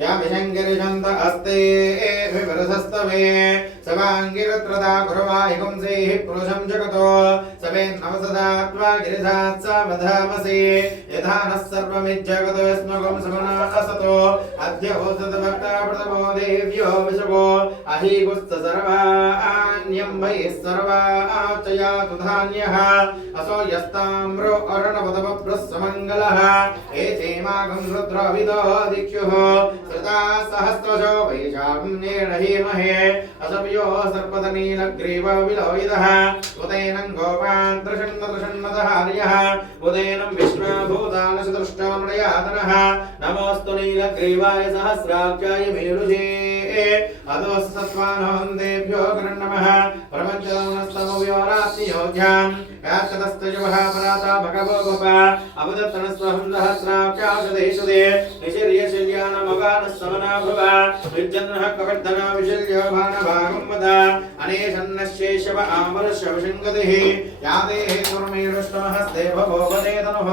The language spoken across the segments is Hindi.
या विशङ्गिरिषन्त अस्ते विवरसस्तवे। सवाङ्गिरत्रदा गुरुवायुगुंसेः पुरुषं जगतो सवेन्नवसदा त्वा गिरिधात् स वधामसि यथा नः सर्वमिज्जगतो, यस्मगं समना असतो। अद्य होसतभक्ता प्रथमो देव्यो विशवो अहीगुस्त सर्वाण्यं वै सर्वाचयातु धान्यः। असो यस्ताम्रो अर्णवदवभ्रः समङ्गलः। एतेमागं रुद्रविदो दिक्षुः श्रुता सहस्रशो वैशाम्येण हीमहे। असव्यो सर्पतनीलग्रीव विलोहितः। उदैनं गोपान् दृषण्ण दृषण्णतः हर्यः। उदैनं विश्वभूतानशदृष्टामृयातनः नमोऽस्तु नीलग्रीवाय सहस्राक्षाय मेरुषे अधोस्तत्वानहं देभ्यो गृह्णमः प्रपञ्चनस्तमव्योरात्मयोध्याम् याचतस्तजुवः पराता भगवो गोप। अवदत्तनस्वहं सहस्राक्षाशदेषु दे निशिर्यशिल्यानमगानः समना भव कवर्धना विशल्यो भानभागं वद। अनेशन्नशेषव आमरशवशङ्गतिः। यादेः कुर्मेरुष्टमहस्ते भवो तनुः।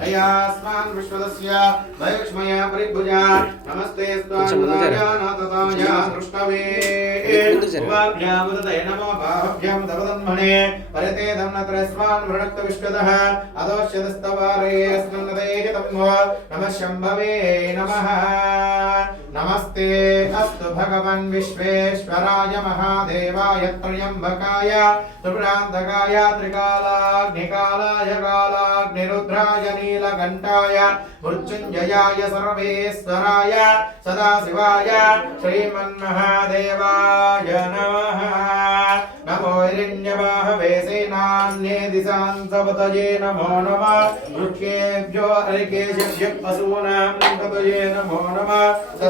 तयास्मान् विश्वदस्य वैक्ष्मया परिभुजा। नमस्ते स्वानुदायानातताय दृष्टवे उपाभ्यामुदते नमो बाहुभ्यां परिते अदोष्यदस्तवारेऽस्मिन्नदेः तम्भो नमः शम्भवे नमः नमस्ते अस्तु भगवन् विश्वेश्वराय महादेवाय त्र्यम्बकाय त्रिपुरान्तकाय त्रिकालाग्निकालाय, कालाग्निरुद्राय, नीलकण्ठाय, मृत्युञ्जयाय, सर्वेश्वराय, सदाशिवाय, श्रीमन्महादेवाय नमः। नमो हिरण्यवाहवे सेनान्ये दिशान्तपतये नमो नमः। वृक्षेभ्यो अर्केशेभ्यः पशूनां पतये नमो नमः।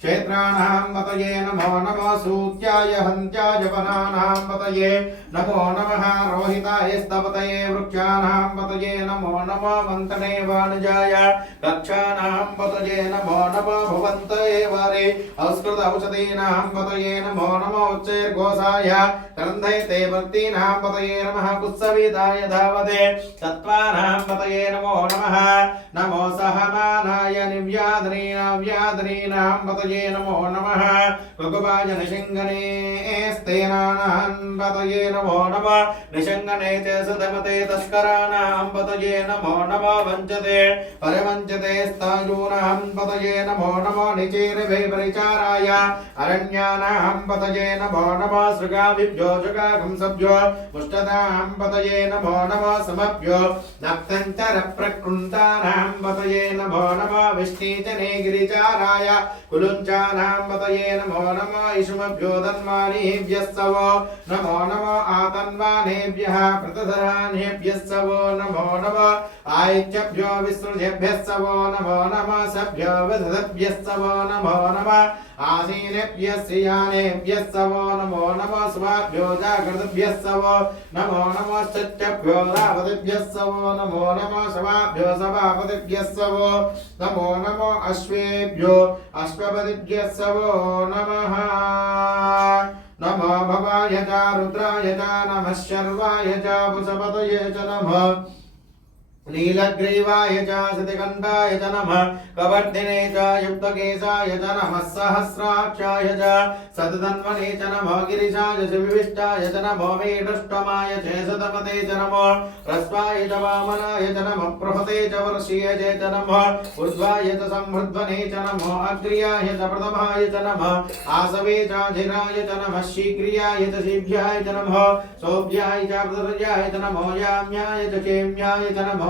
क्षेत्राणां पतये नमो नमो सूत्याय, हन्त्याय वनानां पतये। नमो नमः रोहिताय स्तपतये, वृक्षाणां पतये। नमो नमो मन्तने वाणिजाय कक्षाणां पतये। नमो नमो भुवन्तये वारे। संस्कृत औषधीनां पतये। नमो नमो उच्चैर्घोषाय क्रन्धयते भक्तीनां पतये। नमः कुत्सविताय धावते। सत्त्वानां पतये। नमो नमः। नमो सहमानाय निव्याधनीनाव्याधनीनां पतये। नमो नमः कृकुपाय निषङ्गने स्तेनानां पतये नमो नमः निषङ्गने च सदमते तस्कराणां पतये नमो नमः वञ्चते परवञ्चते स्तायूनां पतये नमो नमो निचेरभे परिचाराय अरण्यानां पतये नमो नमः सृगाभिभ्यो जगाघंसभ्यो मुष्टतां पतये नमो नमः समभ्यो नक्तञ्चरप्रकृन्तानां पतये नमो नमः विष्णीजने गिरिचाराय कुलुञ्चानां पतये नमो नमः इषुमभ्यो तन्मानेभ्यः सवो नमो नमो आतन्वानेभ्यः प्रतिधरानेभ्यः सवो नमो नमः आयच्यभ्यो विसृजेभ्यः सवो नमो नमः सभ्यो विदधभ्यः सवो नमो नमः आसीनेभ्यः श्रियानेभ्यः सवो नमो नमः स्वाभ्यो जागृतभ्यः नमो नमः सत्यभ्यो रावतिभ्यः सवो नमो नमः शवाभ्यो सभापतिभ्यः नमो नमो अश्वेभ्यो अश्वपतिभ्यः सवो नमः नमो भवाय च रुद्राय च नमः शर्वाय च वसुपतये च नमः नीलग्रीवाय च सतिकण्ठाय च नमः कवर्धिने च युक्तकेशाय च नमः सहस्राक्षाय च सततन्वने च नमो गिरिशाय च विविष्टाय च नमो वेदुष्टमाय च सतमते च नमो ह्रस्वाय च वामनाय च नमः प्रहते च वर्षीय च नमः ऊर्ध्वाय च संवृध्वने च नमो अग्र्याय च प्रथमाय च नमः आसवे च धिराय च नमः शीघ्रियाय च शीभ्याय च नमः सोभ्याय च प्रदर्याय च नमो याम्याय च चेम्याय च नमो